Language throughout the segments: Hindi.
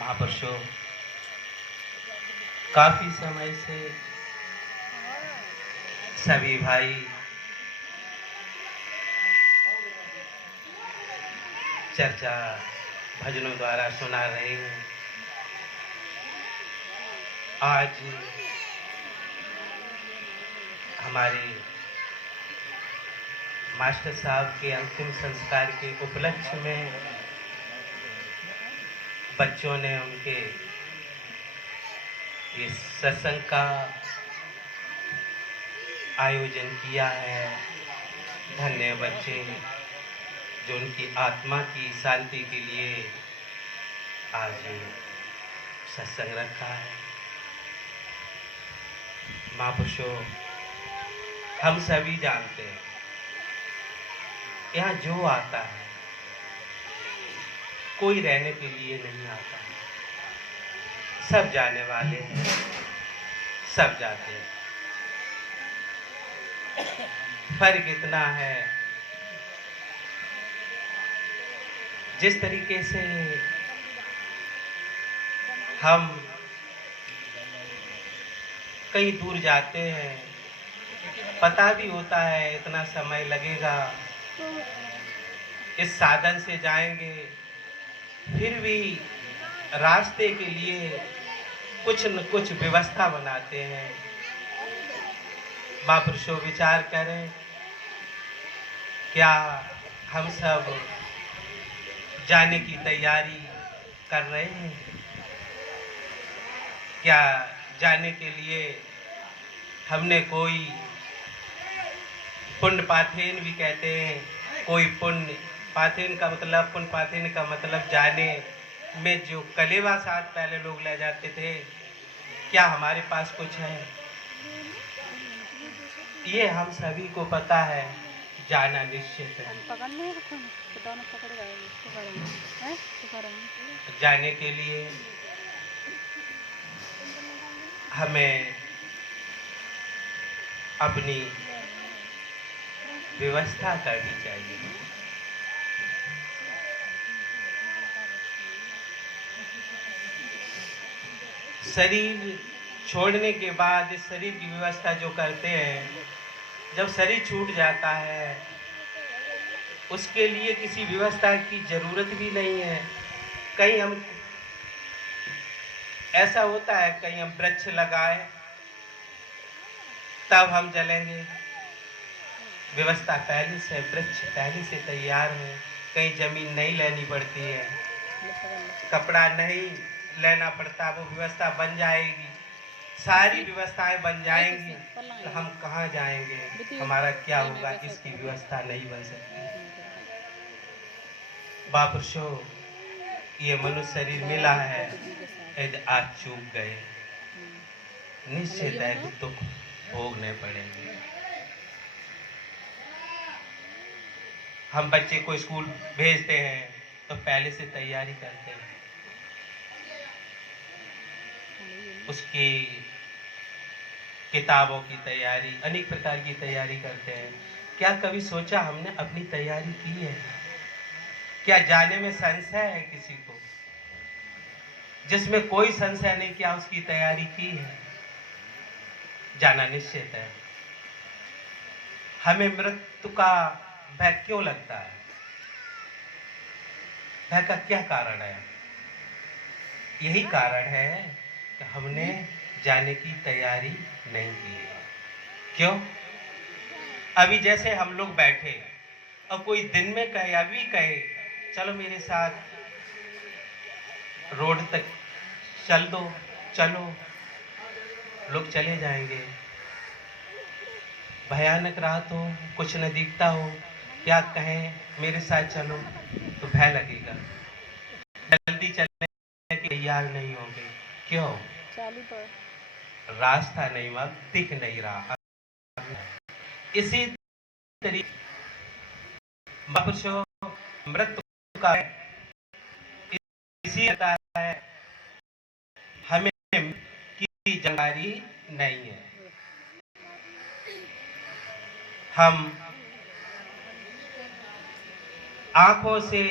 महापुरुषों, काफी समय से सभी भाई चर्चा भजनों द्वारा सुना रहे हैं। आज हमारे मास्टर साहब के अंतिम संस्कार के उपलक्ष्य में बच्चों ने उनके ये सत्संग का आयोजन किया है। धन्य बच्चे जो उनकी आत्मा की शांति के लिए आज सत्संग रखा है। महापुरुषों, हम सभी जानते हैं यहाँ जो आता है कोई रहने के लिए नहीं आता है। सब जाने वाले हैं, सब जाते हैं। फर्क इतना है, जिस तरीके से हम कहीं दूर जाते हैं, पता भी होता है इतना समय लगेगा, इस साधन से जाएंगे, फिर भी रास्ते के लिए कुछ न कुछ व्यवस्था बनाते हैं। महापुरुषों, विचार करें, क्या हम सब जाने की तैयारी कर रहे हैं? क्या जाने के लिए हमने कोई पुण्य पाथेन भी कहते हैं, कोई पुण्य पाथेन का मतलब, पुण्य पाथेन का मतलब जाने में जो कलेवा साथ पहले लोग ले जाते थे, क्या हमारे पास कुछ है? ये हम सभी को पता है, जाना निश्चित है। जाने के लिए हमें अपनी व्यवस्था करनी चाहिए। शरीर छोड़ने के बाद इस शरीर की व्यवस्था जो करते हैं, जब शरीर छूट जाता है उसके लिए किसी व्यवस्था की जरूरत भी नहीं है। कहीं हम ऐसा होता है, कहीं हम वृक्ष लगाए तब हम जलेंगे, व्यवस्था पहले से, वृक्ष पहले से तैयार है। कहीं जमीन नहीं लेनी पड़ती है, कपड़ा नहीं लेना पड़ता, वो व्यवस्था बन जाएगी। सारी व्यवस्थाएं बन जाएंगी तो हम कहाँ जाएंगे, हमारा क्या होगा? इसकी व्यवस्था नहीं बन सकती। महापुरुषों, ये मनुष्य शरीर मिला है, यदि आज चूक गए निश्चित है कि दुख भोगने पड़ेंगे। हम बच्चे को स्कूल भेजते हैं तो पहले से तैयारी करते हैं, उसकी किताबों की तैयारी, अनेक प्रकार की तैयारी करते हैं। क्या कभी सोचा हमने अपनी तैयारी की है? क्या जाने में संशय है किसी को? जिसमें कोई संशय नहीं, क्या उसकी तैयारी की है? जाना निश्चित है। हमें मृत्यु का भय क्यों लगता है? भय का क्या कारण है? यही कारण है कि हमने जाने की तैयारी नहीं की है। क्यों? अभी जैसे हम लोग बैठे और कोई दिन में कहे, अभी कहे चलो मेरे साथ रोड तक चल दो, चलो, लोग चले जाएंगे। भयानक रात हो, कुछ न दिखता हो, क्या कहें मेरे साथ चलो, तो भय लगेगा, जल्दी चलने के तैयार नहीं होंगे। क्यों? रास्ता नहीं, वक्त दिख नहीं रहा। इसी तरीके महापुरुषों, मृत्यु का इसी है, हमें की जानकारी नहीं है। हम आंखों से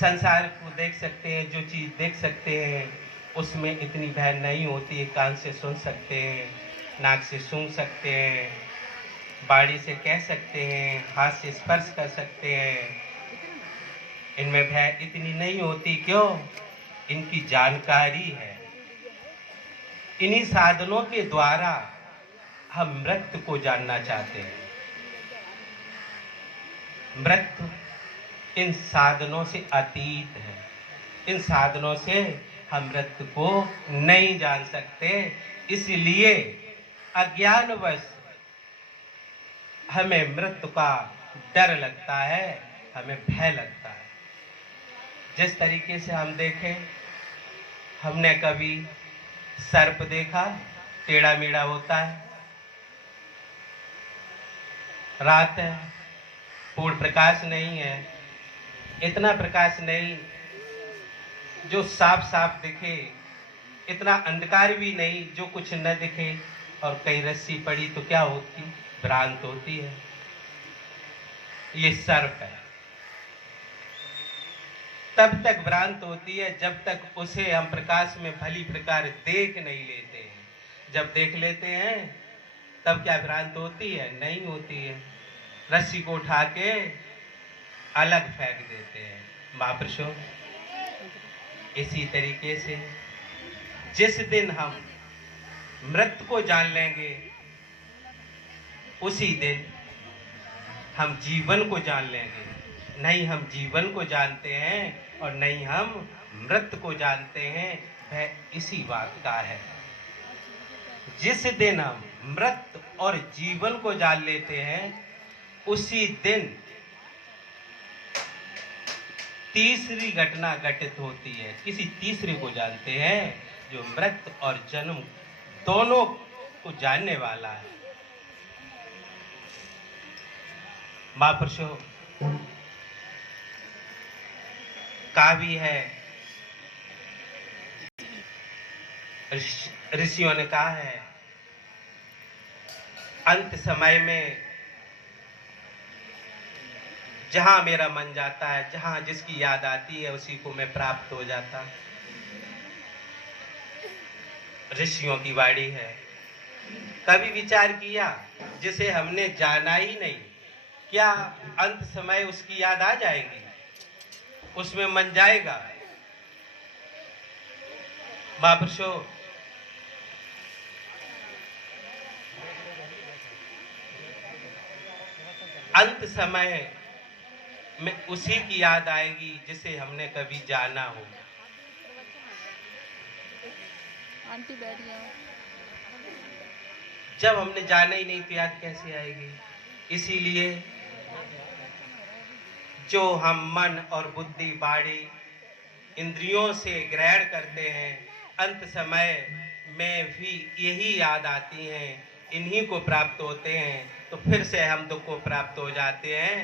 संसार को देख सकते हैं, जो चीज़ देख सकते हैं उसमें इतनी भय नहीं होती है। कान से सुन सकते हैं, नाक से सूंघ सकते हैं, बाड़ी से कह सकते हैं, हाथ से स्पर्श कर सकते हैं। इनमें भय इतनी नहीं होती। क्यों? इनकी जानकारी है। इन्हीं साधनों के द्वारा हम मृत्यु को जानना चाहते हैं। मृत्यु इन साधनों से अतीत है। इन साधनों से हम मृत्यु को नहीं जान सकते। इसलिए अज्ञानवश हमें मृत्यु का डर लगता है, हमें भय लगता है। जिस तरीके से हम देखें, हमने कभी सर्प देखा, टेढ़ा मेढ़ा होता है, रात है, पूर्ण प्रकाश नहीं है, इतना प्रकाश नहीं जो साफ साफ दिखे, इतना अंधकार भी नहीं जो कुछ न दिखे, और कई रस्सी पड़ी तो क्या होती? भ्रांत होती है। ये सर्प है। तब तक भ्रांत होती है जब तक उसे हम प्रकाश में भली प्रकार देख नहीं लेते हैं। जब देख लेते हैं तब क्या भ्रांत होती है? नहीं होती है। रस्सी को उठा के अलग फेंक देते हैं। महापुरुषों, इसी तरीके से जिस दिन हम मृत्यु को जान लेंगे, उसी दिन हम जीवन को जान लेंगे। नहीं हम जीवन को जानते हैं और नहीं हम मृत्यु को जानते हैं। वह इसी बात का है। जिस दिन हम मृत्यु और जीवन को जान लेते हैं, उसी दिन तीसरी घटना घटित होती है। किसी तीसरे को जानते हैं जो मृत्यु और जन्म दोनों को जानने वाला है। महापुरुषों, काव्य है, ऋषियों ने कहा है, अंत समय में जहां मेरा मन जाता है, जहां जिसकी याद आती है, उसी को मैं प्राप्त हो जाता। ऋषियों की वाणी है। कभी विचार किया जिसे हमने जाना ही नहीं, क्या अंत समय उसकी याद आ जाएगी? उसमें मन जाएगा? महापुरुषों, अंत समय में उसी की याद आएगी जिसे हमने कभी जाना हो। आंटी बैठ गया। जब हमने जाना ही नहीं तो याद कैसे आएगी? इसीलिए जो हम मन और बुद्धि बाड़ी इंद्रियों से ग्रहण करते हैं, अंत समय में भी यही याद आती हैं, इन्हीं को प्राप्त होते हैं, तो फिर से हम दुख को प्राप्त हो जाते हैं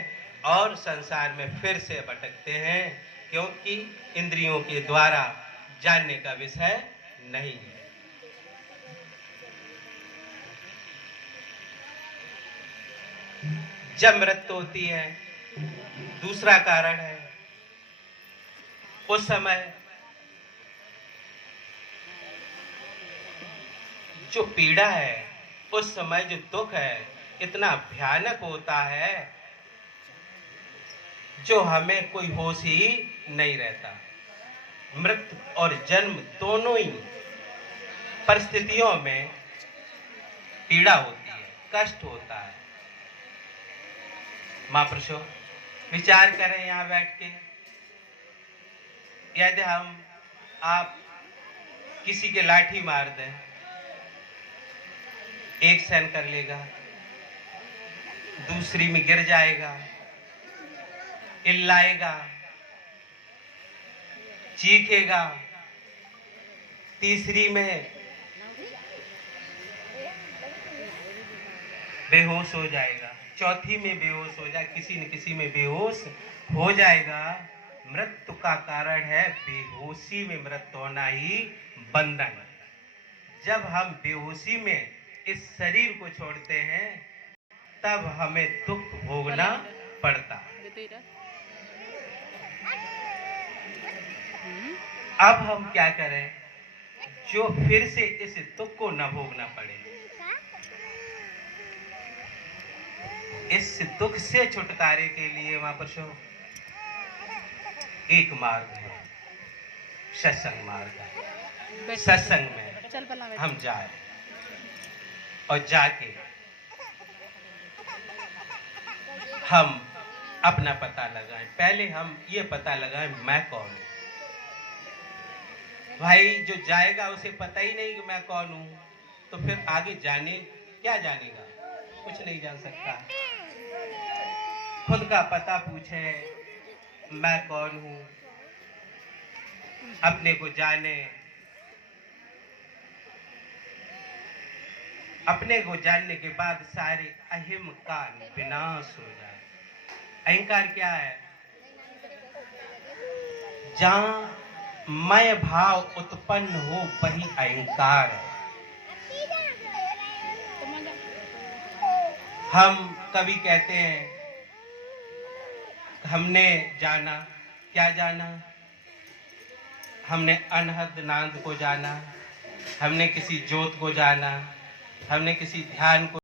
और संसार में फिर से भटकते हैं, क्योंकि इंद्रियों के द्वारा जानने का विषय नहीं है। जब मृत्यु होती है, दूसरा कारण है, उस समय जो पीड़ा है, उस समय जो दुख है, इतना भयानक होता है जो हमें कोई होश ही नहीं रहता। मृत्यु और जन्म दोनों ही परिस्थितियों में पीड़ा होती है, कष्ट होता है। महापुरुषों, विचार करें यहाँ बैठ के, यदि आप किसी के लाठी मार दें, एक सहन कर लेगा, दूसरी में गिर जाएगा, इल्लाएगा, चीखेगा, तीसरी में बेहोश हो जाएगा, चौथी में बेहोश हो जाए, किसी न किसी में बेहोश हो जाएगा। मृत्यु का कारण है बेहोशी में मृत्यु होना ही बंधन। जब हम बेहोशी में इस शरीर को छोड़ते हैं, तब हमें दुख भोगना पड़ता। अब हम क्या करें जो फिर से इस दुख को न भोगना पड़े। इस दुख से छुटकारे के लिए महापुरुषों एक मार्ग है, सत्संग मार्ग है। सत्संग में हम जाए और जाके हम अपना पता लगाएं। पहले हम ये पता लगाएं मैं कौन हूं। भाई जो जाएगा उसे पता ही नहीं कि मैं कौन हूं, तो फिर आगे क्या जानेगा? कुछ नहीं जान सकता। खुद का पता पूछे मैं कौन हूं, अपने को जाने। अपने को जानने के बाद सारे अहिम का विनाश हो जाए। अहंकार क्या है? जहां मैं भाव उत्पन्न हो वही अहंकार है। हम कभी कहते हैं हमने जाना, क्या जाना? हमने अनहद नाद को जाना, हमने किसी ज्योत को जाना, हमने किसी ध्यान को